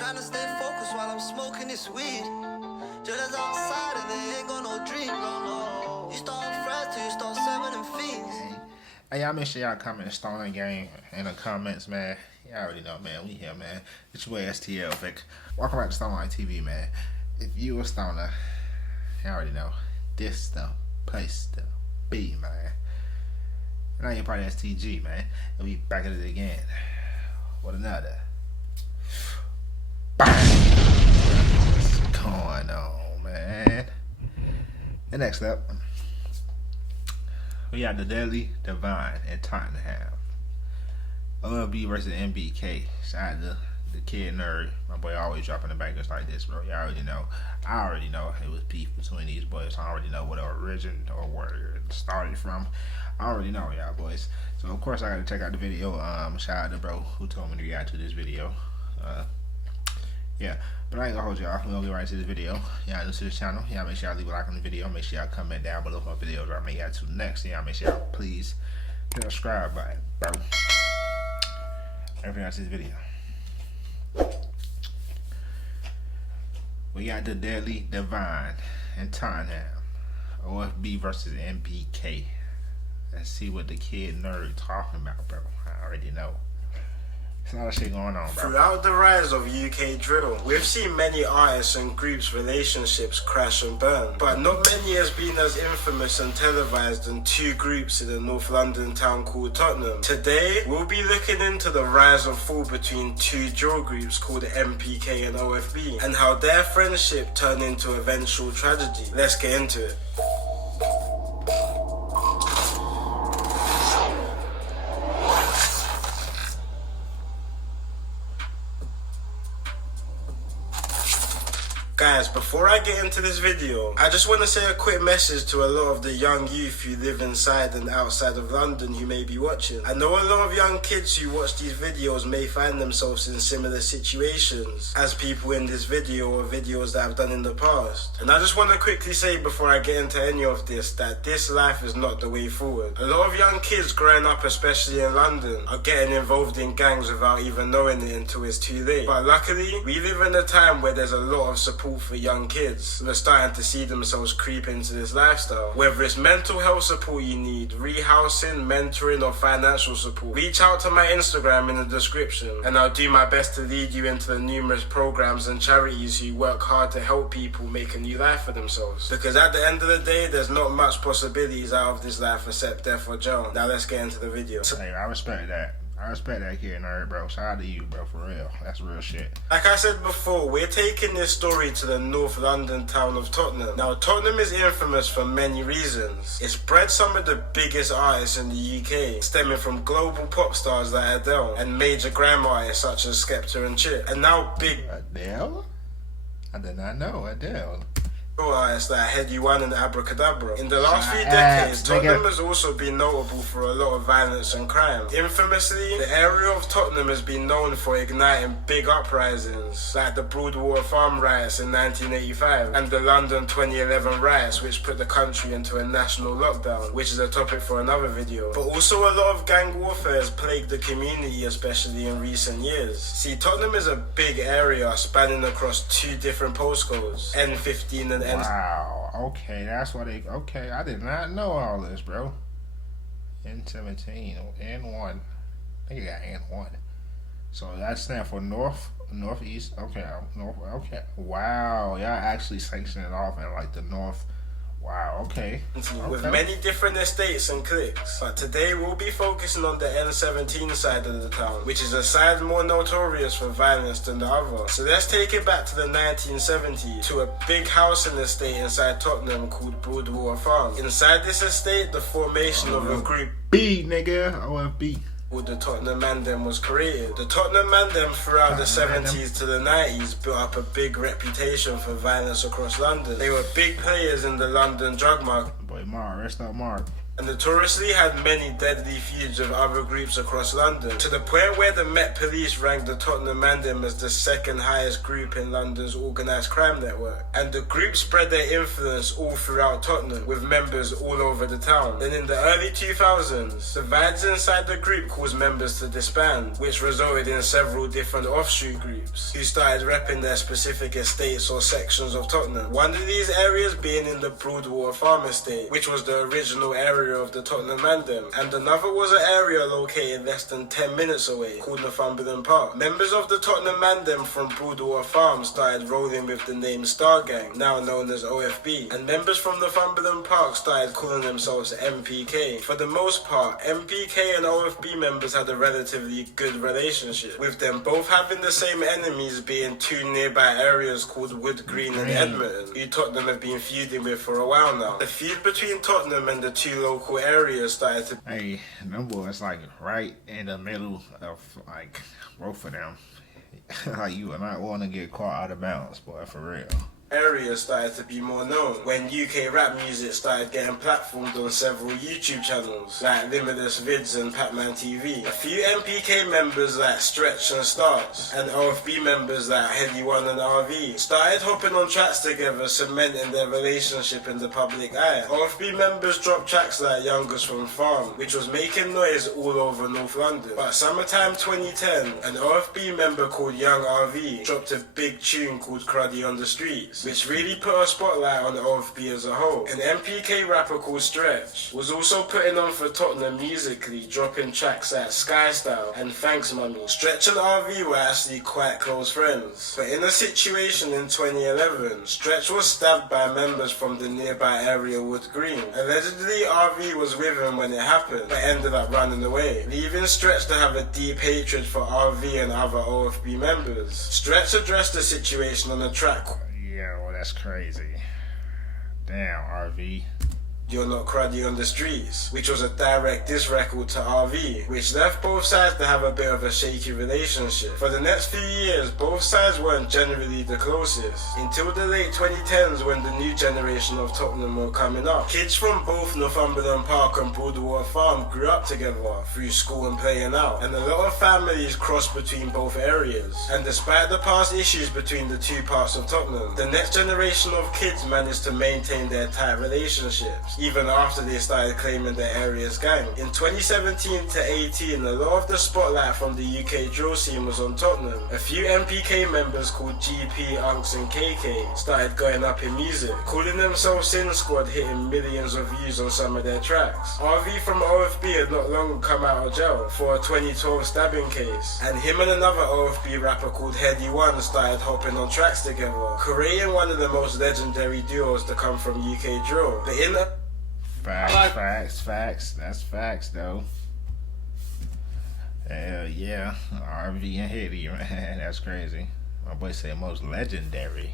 Trying to stay focused while I'm smoking this weed. Just outside and they ain't got no dream, no. You start fresh till you start serving them fiends. Hey, y'all make sure y'all comment Stoner Gang in the comments, man. Y'all already know, man. We here, man. It's your boy STL, Vic. Welcome back to Stoner TV, man. If you a stoner, you already know. This the place to be, man. And I ain't part of STG, man. And we back at it again. With another. Bang! What's going on, man? And next up, we got the Deadly Divine in Tottenham. OFB versus MPK. Shout out to the Kid Nerd. My boy always dropping the bangers like this, bro. Y'all already know. I already know it was beef between these boys. I already know what the origin or where it started from. I already know, y'all boys. So of course I gotta check out the video. Shout out to bro who told me to react to this video. Yeah, but I ain't gonna hold y'all. We're gonna get right to this video. Y'all new to this channel. Y'all make sure y'all leave a like on the video. Make sure y'all comment down below for videos I may add to next. Y'all make sure y'all please hit the subscribe button, bro. Everything else this video. We got the Deadly Divine in Tottenham. OFB versus MPK. Let's see what the Kid Nerd talking about, bro. I already know. There's a lot of shit going on, bro. Throughout the rise of UK drill, we've seen many artists and groups' relationships crash and burn, but not many has been as infamous and televised than two groups in a North London town called Tottenham. Today, we'll be looking into the rise and fall between two drill groups called MPK and OFB, and how their friendship turned into eventual tragedy. Let's get into it. Guys, before I get into this video, I just want to say a quick message to a lot of the young youth who live inside and outside of London who may be watching. I know a lot of young kids who watch these videos may find themselves in similar situations as people in this video or videos that I've done in the past. And I just want to quickly say before I get into any of this that this life is not the way forward. A lot of young kids growing up, especially in London, are getting involved in gangs without even knowing it until it's too late. But luckily, we live in a time where there's a lot of support for young kids who are starting to see themselves creep into this lifestyle. Whether it's mental health support you need, rehousing, mentoring or financial support, reach out to my Instagram in the description and I'll do my best to lead you into the numerous programs and charities who work hard to help people make a new life for themselves. Because at the end of the day, there's not much possibilities out of this life except death or jail. Now let's get into the video. Hey, I respect that. I respect that Kid Nerd, bro. Shout out to you, bro, for real. That's real shit. Like I said before, we're taking this story to the North London town of Tottenham. Now, Tottenham is infamous for many reasons. It's bred some of the biggest artists in the UK, stemming from global pop stars like Adele and major grime artists such as Skepta and Chip. And now big Adele? I did not know Adele. artists like Heady One and Abracadabra. In the last few decades, Tottenham has also been notable for a lot of violence and crime. Infamously, the area of Tottenham has been known for igniting big uprisings, like the Broadwater Farm riots in 1985 and the London 2011 riots, which put the country into a national lockdown, which is a topic for another video. But also a lot of gang warfare has plagued the community, especially in recent years. See, Tottenham is a big area spanning across two different postcodes, N15 and Wow, okay, that's what they, okay, I did not know all this, bro. N17, N1, I think you got N1. So that stands for Northeast, okay, North, okay. Wow, y'all actually sanctioned it off in like the North. Wow, okay. With many different estates and cliques. But today we'll be focusing on the N17 side of the town, which is a side more notorious for violence than the other. So let's take it back to the 1970s, to a big housing estate inside Tottenham called Broadwater Farm. Inside this estate, the formation of a group B, nigga, OFB. called the Tottenham Mandem was created. The Tottenham Mandem throughout the 70s to the 90s built up a big reputation for violence across London. They were big players in the London drug market. Boy, Mark, rest up, Mark. and notoriously had many deadly feuds with other groups across London, to the point where the Met Police ranked the Tottenham Mandem as the second highest group in London's organised crime network. And the group spread their influence all throughout Tottenham, with members all over the town. Then in the early 2000s, divides inside the group caused members to disband, which resulted in several different offshoot groups, who started repping their specific estates or sections of Tottenham. One of these areas being in the Broadwater Farm Estate, which was the original area of the Tottenham Mandem, and another was an area located less than 10 minutes away called Northumberland Park. Members of the Tottenham Mandem from Broadwater Farm started rolling with the name Star Gang, now known as OFB, and members from Northumberland Park started calling themselves NPK. For the most part, NPK and OFB members had a relatively good relationship, with them both having the same enemies being two nearby areas called Wood Green and Edmonton, who Tottenham have been feuding with for a while now. The feud between Tottenham and the two local areas started to... Hey, them boys like right in the middle of like both of them. Like you would not want to get caught out of bounds, boy, for real. Areas started to be more known when UK rap music started getting platformed on several YouTube channels like Limitless Vids and Pac-Man TV. A few MPK members like Stretch and Stars, and OFB members like Heady One and RV started hopping on tracks together, cementing their relationship in the public eye. OFB members dropped tracks like Youngers from Farm, which was making noise all over North London. But summertime 2010, an OFB member called Young RV dropped a big tune called Cruddy on the Streets, which really put a spotlight on the OFB as a whole. An MPK rapper called Stretch was also putting on for Tottenham musically, dropping tracks like Sky Style and Thanks Mummy. Stretch and RV were actually quite close friends, but in a situation in 2011, Stretch was stabbed by members from the nearby area Wood Green. Allegedly, RV was with him when it happened, but ended up running away, leaving Stretch to have a deep hatred for RV and other OFB members. Stretch addressed the situation on a track. Yeah, well, that's crazy. Damn, RV. You're Not Cruddy on the Streets, which was a direct diss record to RV, which left both sides to have a bit of a shaky relationship. For the next few years, both sides weren't generally the closest, until the late 2010s when the new generation of Tottenham were coming up. Kids from both Northumberland Park and Broadwater Farm grew up together through school and playing out, and a lot of families crossed between both areas. And despite the past issues between the two parts of Tottenham, the next generation of kids managed to maintain their tight relationships, even after they started claiming their area's gang. In 2017 to 18, a lot of the spotlight from the UK drill scene was on Tottenham. A few MPK members called GP, Unks and KK started going up in music, calling themselves Sin Squad, hitting millions of views on some of their tracks. RV from OFB had not long come out of jail for a 2012 stabbing case, and him and another OFB rapper called Heady One started hopping on tracks together, creating one of the most legendary duos to come from UK drill. But in the Facts. That's facts, though. Hell yeah. RV and Heady, man. That's crazy. My boy said most legendary.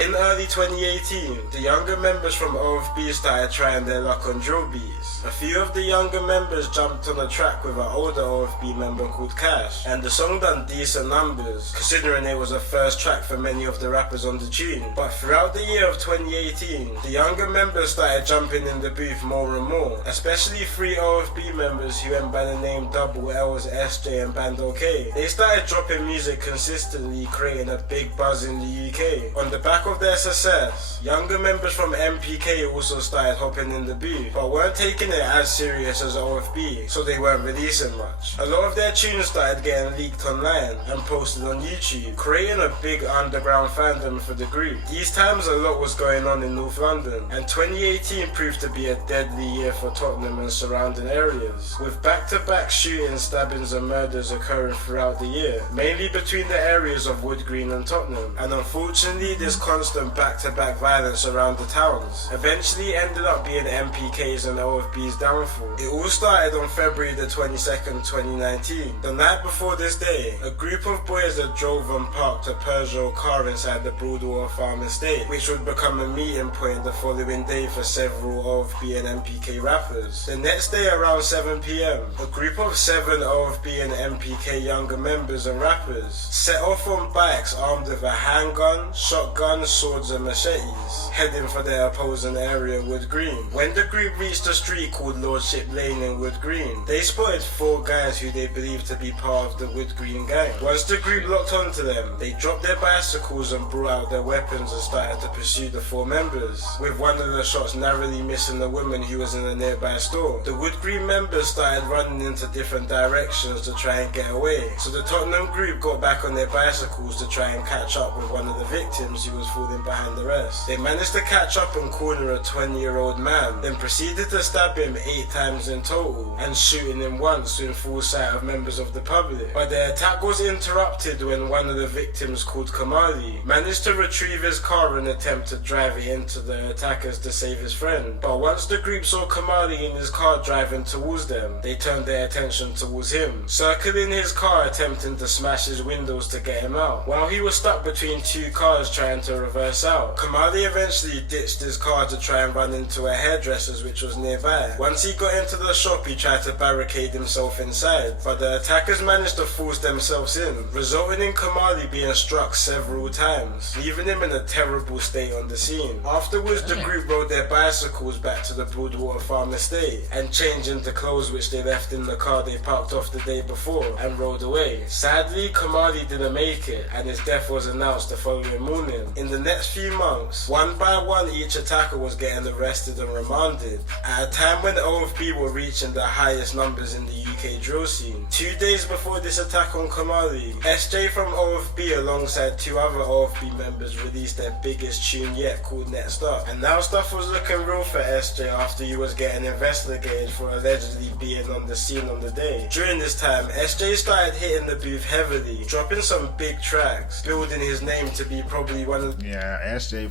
In early 2018, the younger members from OFB started trying their luck on drill beats. A few of the younger members jumped on a track with an older OFB member called Cash, and the song done decent numbers, considering it was the first track for many of the rappers on the tune. But throughout the year of 2018, the younger members started jumping in the booth more and more, especially three OFB members who went by the name Double L's, SJ and Bando K. They started dropping music consistently, creating a big buzz in the UK. On the back of their success, younger members from MPK also started hopping in the booth, but weren't taking it as serious as OFB, so they weren't releasing much. A lot of their tunes started getting leaked online and posted on YouTube, creating a big underground fandom for the group. These times a lot was going on in North London, and 2018 proved to be a deadly year for Tottenham and surrounding areas, with back-to-back shootings, stabbings and murders occurring throughout the year, mainly between the areas of Wood Green and Tottenham. And unfortunately, this constant back-to-back violence around the towns eventually ended up being MPK's and OFB's downfall. It all started on February the 22nd, 2019. The night before this day, a group of boys had drove and parked a Peugeot car inside the Broadwater Farm estate, which would become a meeting point the following day for several OFB and MPK rappers. The next day around 7 PM, a group of 7 OFB and MPK younger members and rappers set off on bikes armed with a handgun, shotgun guns, swords and machetes, heading for their opposing area, Wood Green. When the group reached a street called Lordship Lane in Wood Green, they spotted 4 guys who they believed to be part of the Wood Green gang. Once the group locked onto them, they dropped their bicycles and brought out their weapons and started to pursue the 4 members, with one of the shots narrowly missing the woman who was in a nearby store. The Wood Green members started running into different directions to try and get away, so the Tottenham group got back on their bicycles to try and catch up with one of the victims who was falling behind the rest. They managed to catch up and corner a 20-year-old man, then proceeded to stab him 8 times in total and shooting him once in full sight of members of the public. But the attack was interrupted when one of the victims, called Kamali, managed to retrieve his car and attempt to drive it into the attackers to save his friend. But once the group saw Kamali in his car driving towards them, they turned their attention towards him, circling his car attempting to smash his windows to get him out. While he was stuck between 2 cars trying to reverse out, Kamali eventually ditched his car to try and run into a hairdresser's which was nearby. Once he got into the shop, he tried to barricade himself inside, but the attackers managed to force themselves in, resulting in Kamali being struck several times, leaving him in a terrible state on the scene. Afterwards, the group rode their bicycles back to the Broadwater Farm estate and changed into clothes which they left in the car they parked off the day before and rode away. Sadly, Kamali didn't make it and his death was announced the following morning. In the next few months, one by one each attacker was getting arrested and remanded, at a time when the OFB were reaching the highest numbers in the UK drill scene. 2 days before this attack on Kamali, SJ from OFB alongside 2 other OFB members released their biggest tune yet, called Next Up. And now stuff was looking real for SJ after he was getting investigated for allegedly being on the scene on the day. During this time, SJ started hitting the booth heavily, dropping some big tracks, building his name to be probably one of... Yeah, SJ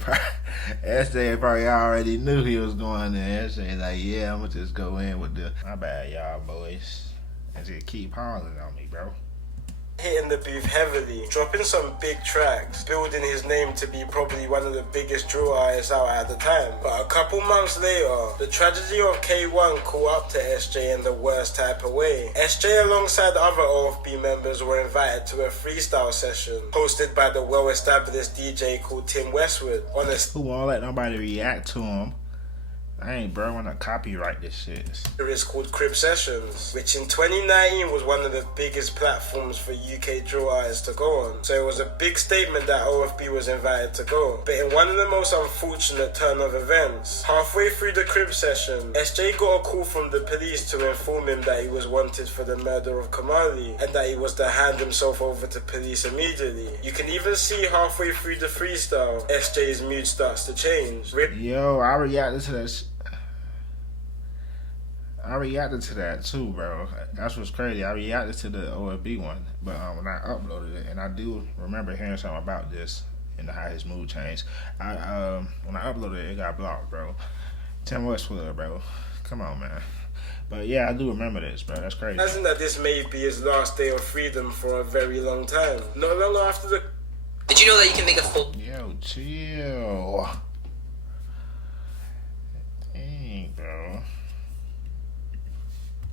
probably already knew he was going there. SJ like, yeah, I'm gonna just go in with the... My bad, y'all boys. And just keep hollering on me, bro. Hitting the booth heavily, dropping some big tracks, building his name to be probably one of the biggest drill artists out at the time. But a couple months later, the tragedy of K1 caught up to SJ in the worst type of way. SJ alongside other OFB members were invited to a freestyle session hosted by the well-established DJ called Tim Westwood on a... Who won't let nobody react to him? I ain't bro, wanna copyright this shit. It's called Crib Sessions, which in 2019 was one of the biggest platforms for UK drill artists to go on. So it was a big statement that OFB was invited to go. But in one of the most unfortunate turn of events, halfway through the Crib Session, SJ got a call from the police to inform him that he was wanted for the murder of Kamali and that he was to hand himself over to police immediately. You can even see halfway through the freestyle, SJ's mood starts to change. Yo, I reacted to that I reacted to that too, bro. That's what's crazy. I reacted to the OFB one, but when I uploaded it, and I do remember hearing something about this and how his mood changed. When I uploaded it, it got blocked, bro. Tim Westwood, bro. Come on, man. But yeah, I do remember this, bro. That's crazy. Imagine that this may be his last day of freedom for a very long time. Not long after the... Did you know that you can make a full... Yo, chill. Dang, bro.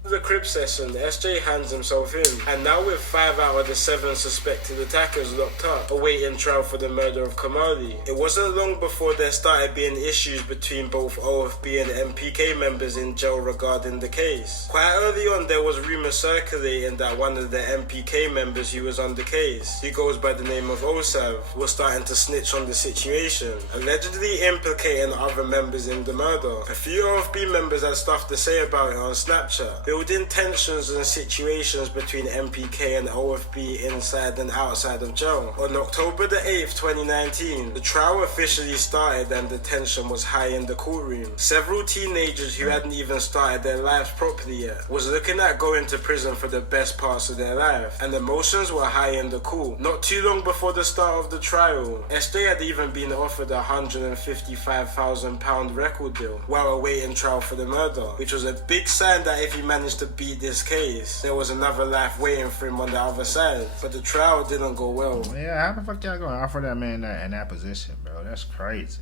The Crib Session, SJ hands himself in, and now with 5 out of the 7 suspected attackers locked up, awaiting trial for the murder of Kamali. It wasn't long before there started being issues between both OFB and MPK members in jail regarding the case. Quite early on, there was rumours circulating that one of the MPK members who was on the case, who goes by the name of Osav, was starting to snitch on the situation, allegedly implicating other members in the murder. A few OFB members had stuff to say about it on Snapchat, building tensions and situations between MPK and OFB inside and outside of jail. On October the 8th, 2019, the trial officially started and the tension was high in the courtroom. Several teenagers who hadn't even started their lives properly yet was looking at going to prison for the best parts of their life, and emotions were high in the court. Not too long before the start of the trial, SJ had even been offered a £155,000 record deal while awaiting trial for the murder, which was a big sign that if he managed to beat this case, there was another life waiting for him on the other side. But the trial didn't go well. Yeah, how the fuck y'all gonna offer that man that in that position, bro? That's crazy.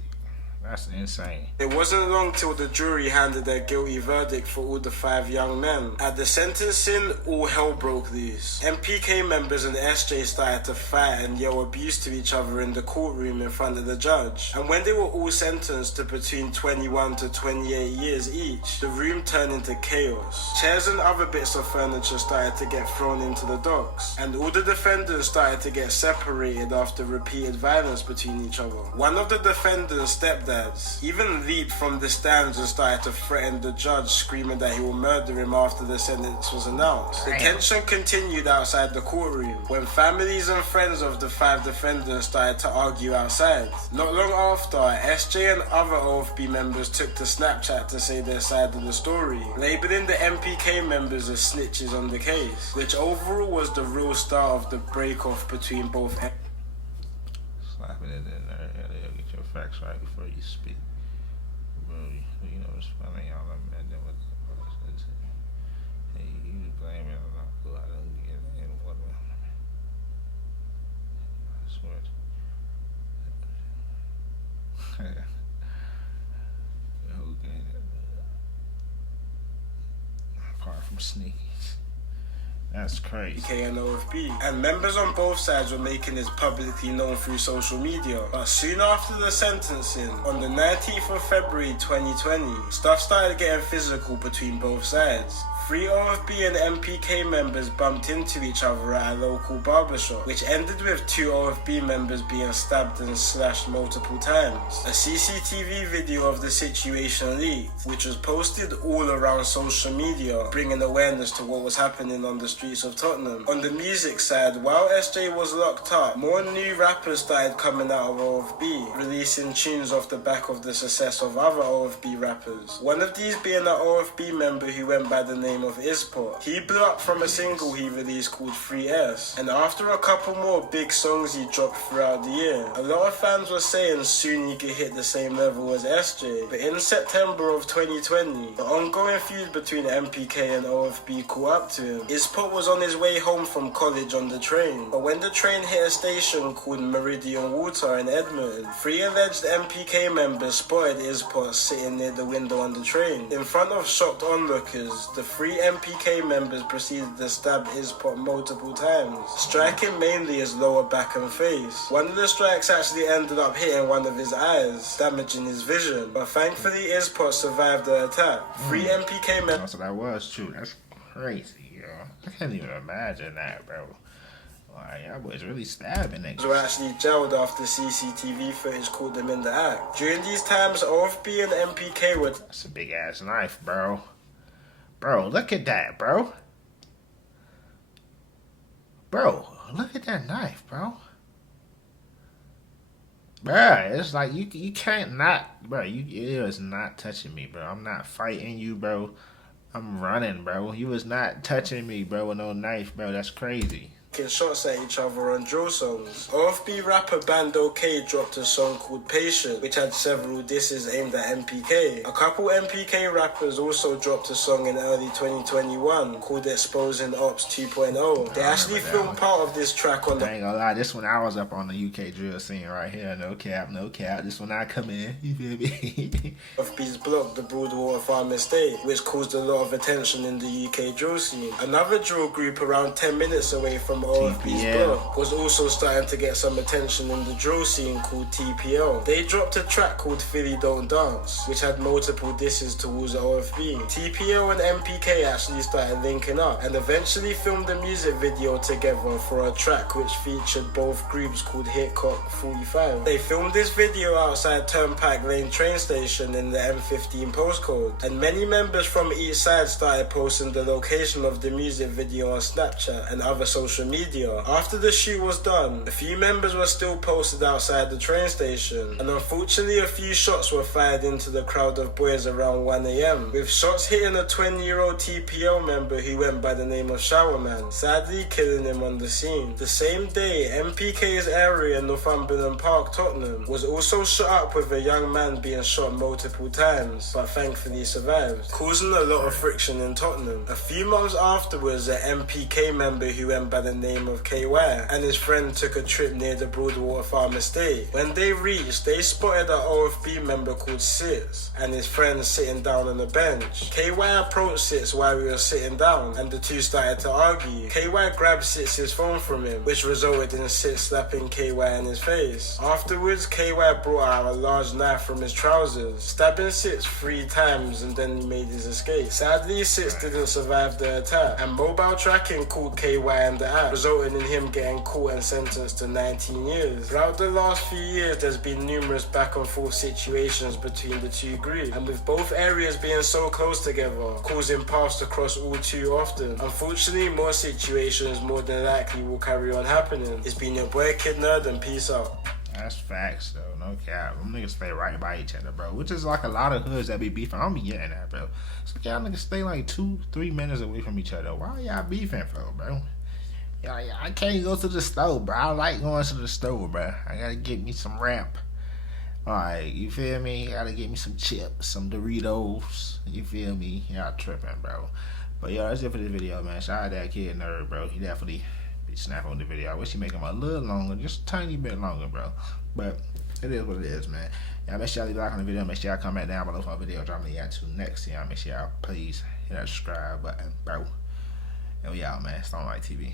That's insane. It wasn't long till the jury handed their guilty verdict for all the 5 young men. At the sentencing, all hell broke loose. MPK members and SJ started to fight and yell abuse to each other in the courtroom in front of the judge. And when they were all sentenced to between 21 to 28 years each, the room turned into chaos. Chairs and other bits of furniture started to get thrown into the docks, and all the defendants started to get separated after repeated violence between each other. One of the defendants' stepdads even leaped from the stands and started to threaten the judge, screaming that he will murder him after the sentence was announced. The tension continued outside the courtroom when families and friends of the 5 defendants started to argue outside. Not long after, SJ and other OFB members took to Snapchat to say their side of the story, labeling the MPK members as snitches on the case, which overall was the real start of the break-off between both. Slapping it in there. Get your facts right before you speak. Bro, you know it's funny, y'all. I'm doing what hey, you blame it on I don't get in what I swear. Okay. Apart from sneaky. That's crazy. MPK and OFB. And members on both sides were making this publicly known through social media. But soon after the sentencing, on the 19th of February 2020, stuff started getting physical between both sides. 3 OFB and MPK members bumped into each other at a local barbershop, which ended with 2 OFB members being stabbed and slashed multiple times. A CCTV video of the situation leaked, which was posted all around social media, bringing awareness to what was happening on the streets of Tottenham. On the music side, while SJ was locked up, more new rappers started coming out of OFB, releasing tunes off the back of the success of other OFB rappers. One of these being an OFB member who went by the name of Ispot. He blew up from a single he released called 3S, and after a couple more big songs he dropped throughout the year. A lot of fans were saying soon he could hit the same level as SJ, but in September of 2020, the ongoing feud between MPK and OFB caught up to him. Ispot was on his way home from college on the train, but when the train hit a station called Meridian Water in Edmonton, 3 alleged MPK members spotted Ispot sitting near the window on the train. In front of shocked onlookers, the 3 MPK members proceeded to stab Ispot multiple times, striking mainly his lower back and face. One of the strikes actually ended up hitting one of his eyes, damaging his vision, but thankfully Ispot survived the attack. 3 MPK members... So that was true. That's crazy, yo. I can't even imagine that, bro. Like, that was really stabbing niggas. Were actually jailed after CCTV footage caught them in the act. During these times, OFB and MPK were... That's a big ass knife, bro. Bro, look at that, bro. Bro, look at that knife, bro. Bruh, it's like you can't not, bro. It is not touching me, bro. I'm not fighting you, bro. I'm running, bro. You was not touching me, bro, with no knife, bro. That's crazy. Shots at each other on drill songs. OFB rapper Bando K dropped a song called Patient, which had several disses aimed at MPK. A couple MPK rappers also dropped a song in early 2021 called Exposing Ops 2.0. They actually filmed part of this track on the... I ain't gonna lie, this one I was up on the UK drill scene right here. No cap, no cap. This one I come in. You feel me? OFB's block, the Broadwater Farm Estate, which caused a lot of attention in the UK drill scene. Another drill group around 10 minutes away from OFB's block was also starting to get some attention in the drill scene called TPL. They dropped a track called Philly Don't Dance, which had multiple disses towards OFB. TPL and MPK actually started linking up and eventually filmed a music video together for a track which featured both groups called Hitcock 45. They filmed this video outside Turnpike Lane train station in the M15 postcode, and many members from each side started posting the location of the music video on Snapchat and other social media. After the shoot was done, a few members were still posted outside the train station, and unfortunately a few shots were fired into the crowd of boys around 1 AM, with shots hitting a 20-year-old TPL member who went by the name of Showerman, sadly killing him on the scene. The same day, MPK's area in Northumberland Park, Tottenham, was also shot up with a young man being shot multiple times, but thankfully survived, causing a lot of friction in Tottenham. A few months afterwards, an MPK member who went by the name of KY, and his friend took a trip near the Broadwater Farm estate. When they reached, they spotted an OFB member called Sits and his friend sitting down on the bench. KY approached Sits while we were sitting down, and the two started to argue. KY grabbed Sits' phone from him, which resulted in Sits slapping KY in his face. Afterwards, KY brought out a large knife from his trousers, stabbing Sits 3 times, and then he made his escape. Sadly, Sits didn't survive the attack, and mobile tracking caught KY in the act, resulting in him getting caught and sentenced to 19 years. Throughout the last few years, there's been numerous back and forth situations between the two groups, and with both areas being so close together, causing paths to cross all too often. Unfortunately, more situations more than likely will carry on happening. It's been your boy Kid Nerd, and peace out. That's facts, though. No cap. Them niggas stay right by each other, bro. Which is like a lot of hoods that be beefing. I don't be getting that, bro. It's like y'all niggas stay like 2-3 minutes away from each other. Why y'all beefing for, bro? Y'all, I can't go to the store, bro. I like going to the store, bro. I gotta get me some ramp. Alright, you feel me? Gotta get me some chips, some Doritos. You feel me? Y'all tripping, bro. But yo, that's it for this video, man. Shout out that Kid Nerd, bro. He definitely be snapping on the video. I wish he make him a little longer, just a tiny bit longer, bro. But it is what it is, man. Y'all make sure y'all leave a like on the video. Make sure y'all comment down below for a video dropping y'all to next. Y'all make sure y'all please hit that subscribe button, bro. And we out, man. Stone Light TV.